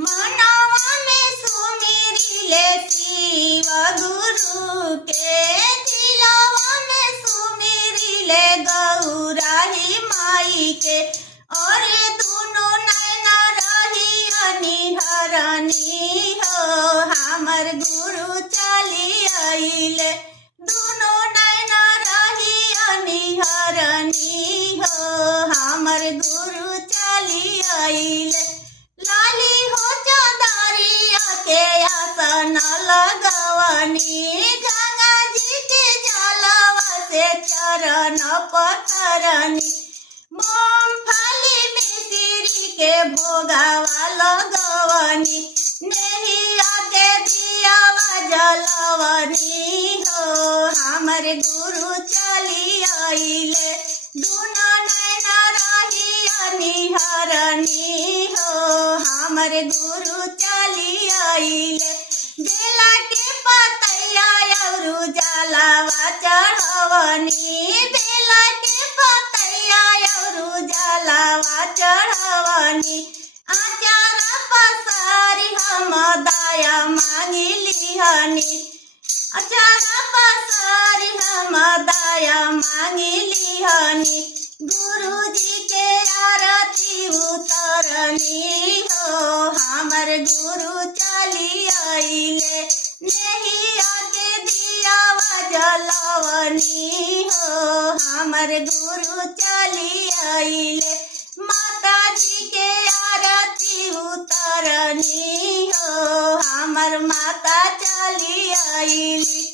मनवा में सुमिरी ले शिव गुरु के, दिलवा में सुमिरी ले गौराही माई के। और दोनों नैना रही निहरनी हो, हमर गुरु चली आइले। दोनों नैना रही निहरनी हो, हमर गुरु चली आइले। लाली हो चौधरिया के आसन लगवनी, गंगा जी के जलवा से चरण पकड़नी। मूंगफली मिश्री के भोगावा लगवनी, नेहिया के दियावा जलवनी हो, हमर गुरु चली आइले। दोनों नैना रही निहरनी हो, हमर गुरु चली आइले। बेला के पतैया औरु जलवा चढ़वनी, बेला के पतैया औरु जलवा चढ़वनी। आचार पसारी हम दया मांगिलिहनी, आचार पसारी हम दया मांगिलिहनी। गुरु जी के आरती उतरनी हो, हमर गुरु चली आइले। नेहिया के दियावा जलवनी हो, हमर गुरु चली आइले। माता जी के आरती उतरनी हो, हमर माता चली आइली।